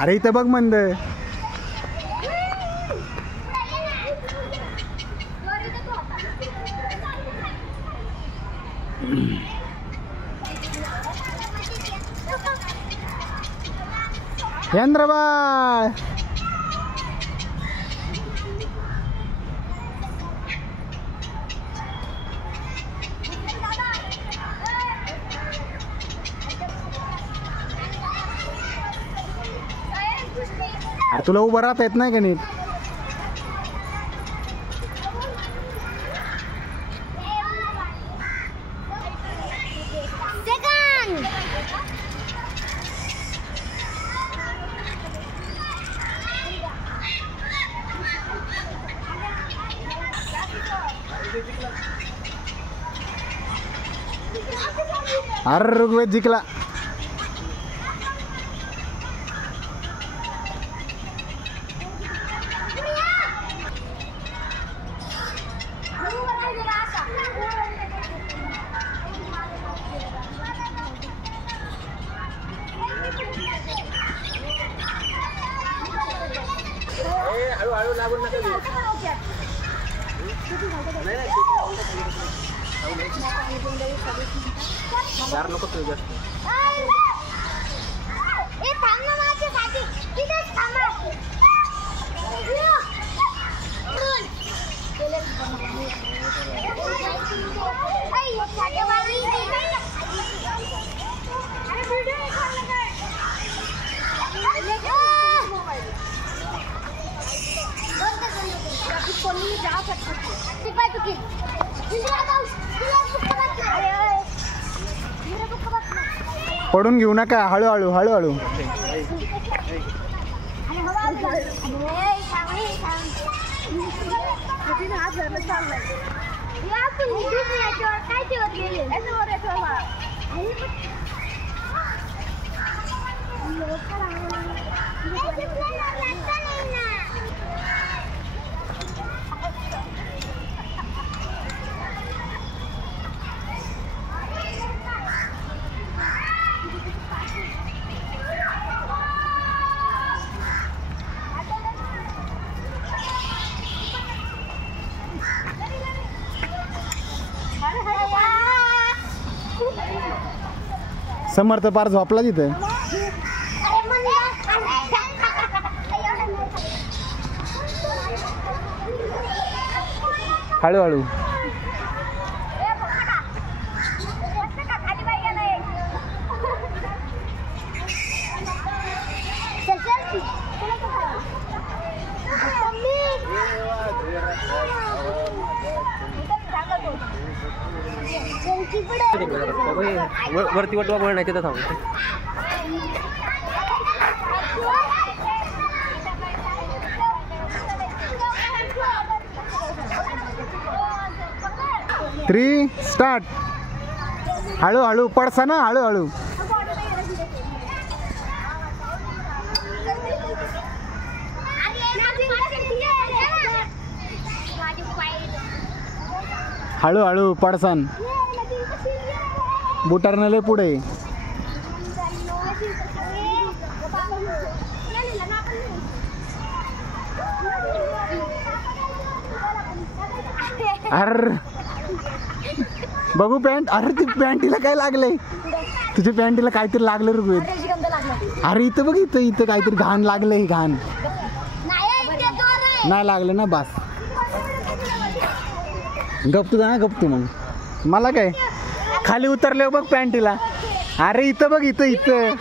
अरे इथं बघ मंद. चंद्रबाळ अरे तुला उभं राहता येत नाही का नीट? अरे ऋग्वेद जिंकला. हळू लागून नका यार नको तू जास्त. ए थांब ना माझ्यासाठी तिथेच थांबा. पडून घेऊ नका. हळूहळू हळूहळू. समर्थ पार झोपला तिथं. हळूहळू. वरती वटवा बोल नाही तिथं थांब. Three start. हळूहळू पडसा ना. हळूहळू. हळूहळू पडसान. बुटारनं लय पुढे. अरे बघू पॅन्ट. अरे ती पॅन्टीला काय लागलंय? तुझ्या पॅन्टीला काहीतरी लागलं ऋग्वेद. अरे इथं बघ. इथं इथं काहीतरी घाण लागलंय. घाण नाही लागलं ना. बस गप तुझा ना. गप तू. मग मला काय खाली उतरले बघ पॅन्टीला. अरे इथं बघ. इथं इथं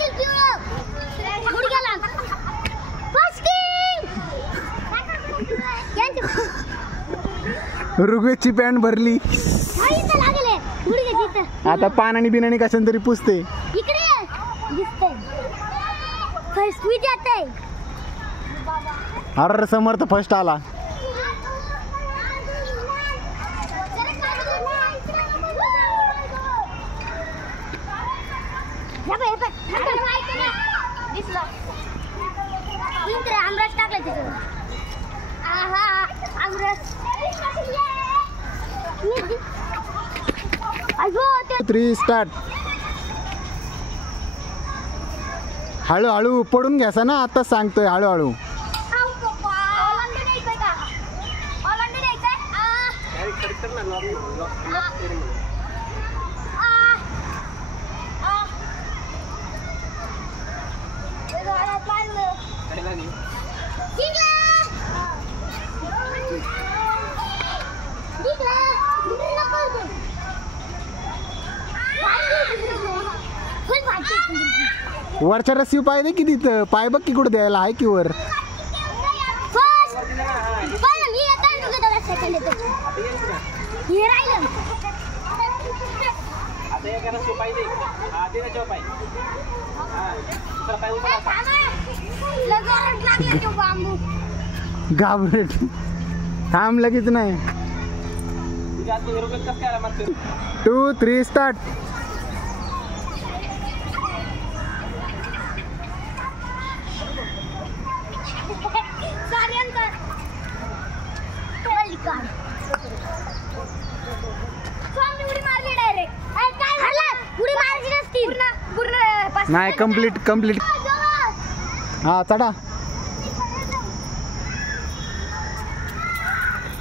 ऋग्वेदची पॅन्ट भरली. आता पानाने बिनाने कशाने तरी पुसते. अरे समर्थ फर्स्ट आला. Three start. हळूहळू पडून घ्यासा ना, आताच सांगतोय हळूहळू. वरच्या रस्सी पाय दे की तिथं, पाय बघ की कुठं द्यायला आहे की वर. घाबरट थांब, लगेच नाही. 2 3 स्टार्ट. नाही, कम्प्लीट. हा चढा.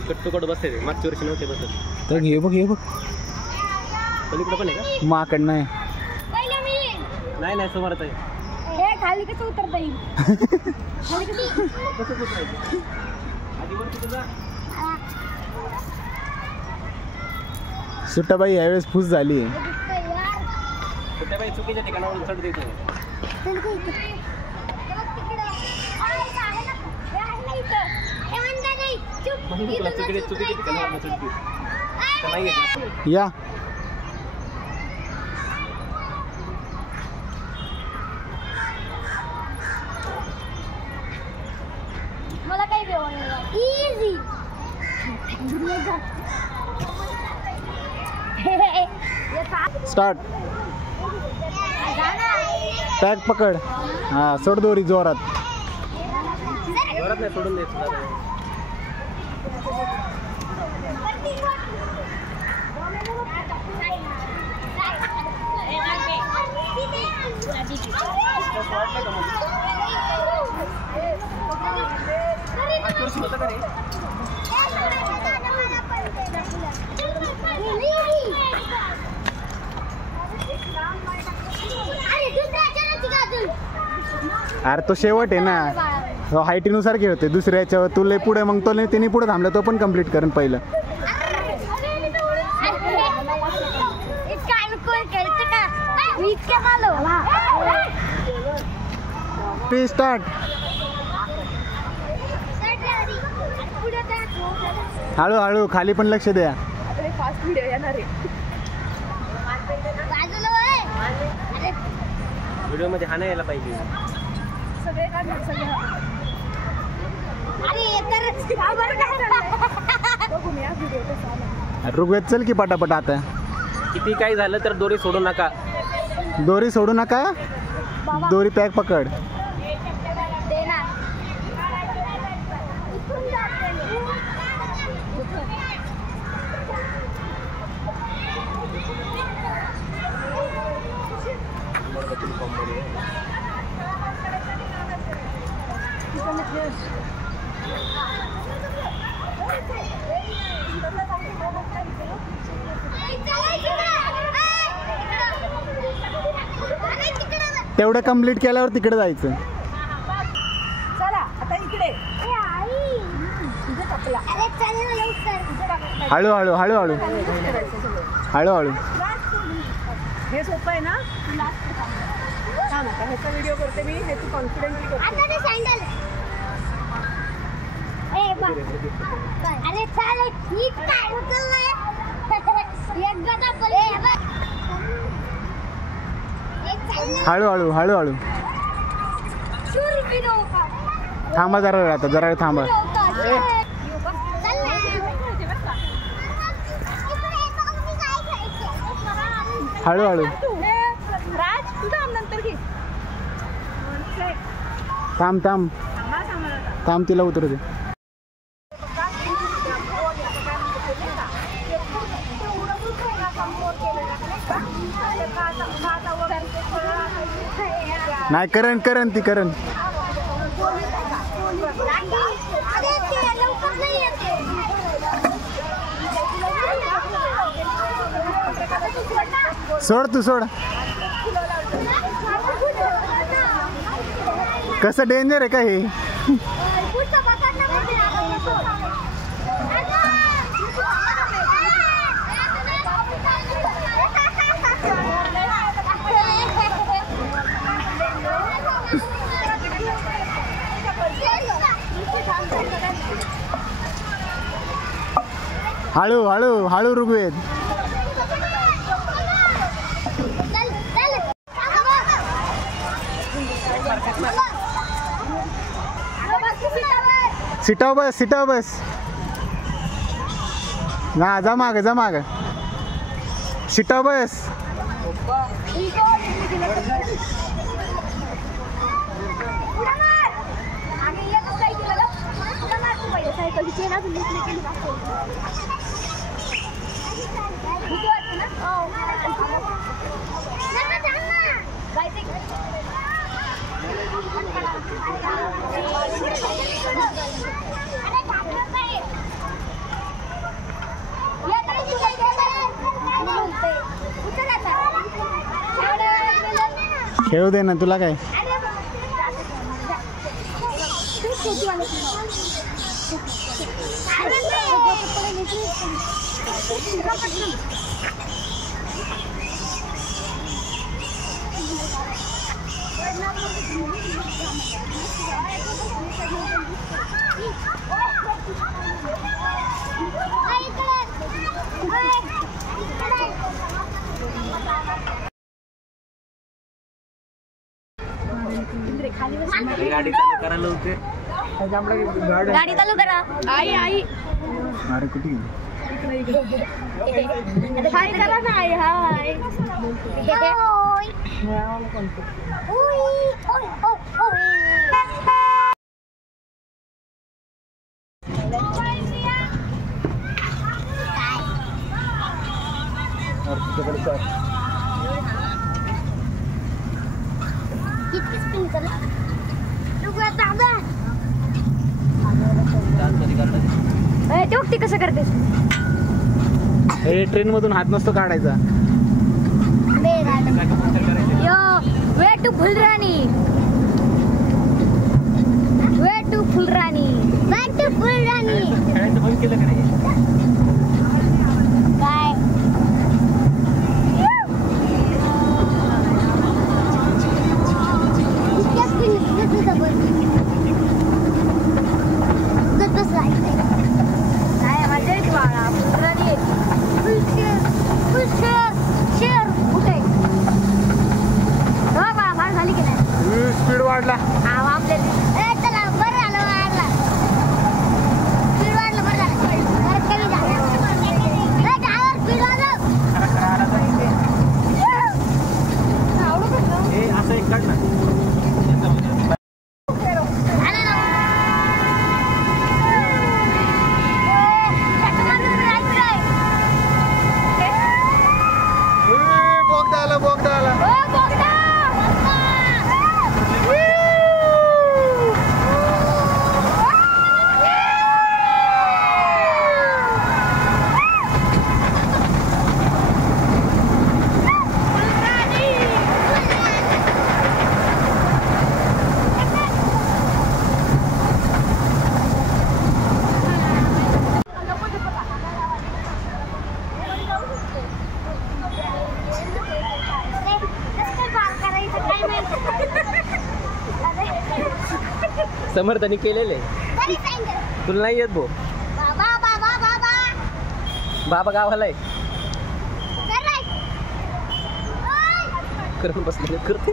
कट्टुकट बसते ते, मागच्या वर्षी नव्हते बसत. तर हे बघ पलीकडे पण आहे का? माकड नाही. नाही समोरच आहे. खाली कसं उतरता येईल? कसं उतरायचं? आधी वरती तुझा सुट्टाबाई यावेळेस फुस झाली. त्या बाई चुकीच्या ठिकाणावरून चढ देतो. चुकीच्या ठिकाणावरून चढते. या मला काही इझी. स्टार्ट. टॅग पकड. हा, सोड दोरी जोरात. जोरात नाही, सोडून द्यायचं. अरे तो शेवट आहे ना, हायटीनुसार खेळतोय. दुसऱ्या याच्यावर तू लय पुढे, मग तो तिने पुढे थांबला, तो पण कम्प्लीट करून पहिलं. स्टार्ट. हळूहळू, खाली पण लक्ष द्या. फास्ट व्हिडिओ येणार आहे. व्हिडिओ मध्ये हा नाही यायला पाहिजे. सगळे काढणार सगळे. ऋग्वेद चल की पटापट. आता किती काही झालं तर दोरी सोडू नका. दोरी सोडू नका. दोरी पॅक पकड. तेवढं कंप्लीट केल्यावर तिकडे जायचं. चला आता इकडे. हळूहळू हळूहळू हळूहळू. हे सोपं आहे ना. छान. आता ह्याचा व्हिडिओ करते मी. हे तू कॉन्फिडेंटली करते. हळूहळू हळूहळू. थांबा जरा वेळ, आता जरा वेळ थांबा. हळूहळू. राज तुझा नंतर घे. थांब थांब थांब, तिला उतरू दे. नाही करण करण ती करण. सोड तू सोड. कसं डेंजर आहे का हे. हळू हळू हळू ऋग्वेद. सिटाव बस सिटाव बस. ना जा माग जा माग. सिटाव बस. खेळू दे ना तुला काय. गाडी चालू करायला होते. गाडी चालू करा. आई आई अरे कुठे गेली. हाय करा ना आई. हाय किती स्पिन झालं. ते बघ ती कसं करतेस. हे ट्रेन मधून हात नसतो काढायचा. Yo way to Phulrani. Way to Phulrani. Way to Phulrani. खेळायचं बंद केलं का नाही. काय काय मजा येते बाळा. फुलराणी शेर कुठे बाळा फार झाली की नाही. स्पीड वाढला. आपल्या चला बरं झालं वाढला. स्पीड वाढलं बरं झालं. परत कमी झालं. स्पीड वाढलं. हे असं एक काढ ना. समर्थाने केलेले. तुला नाही येत भाऊ. बाबा गावाला आहे. करून बसले करते.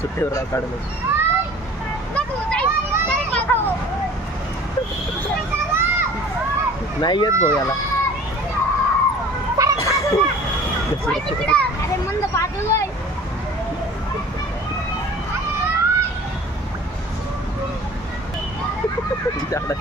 सुट्टीवर राव काढून. नाही येत भाऊ याला. अरे मंद पाठवलंय. झाडा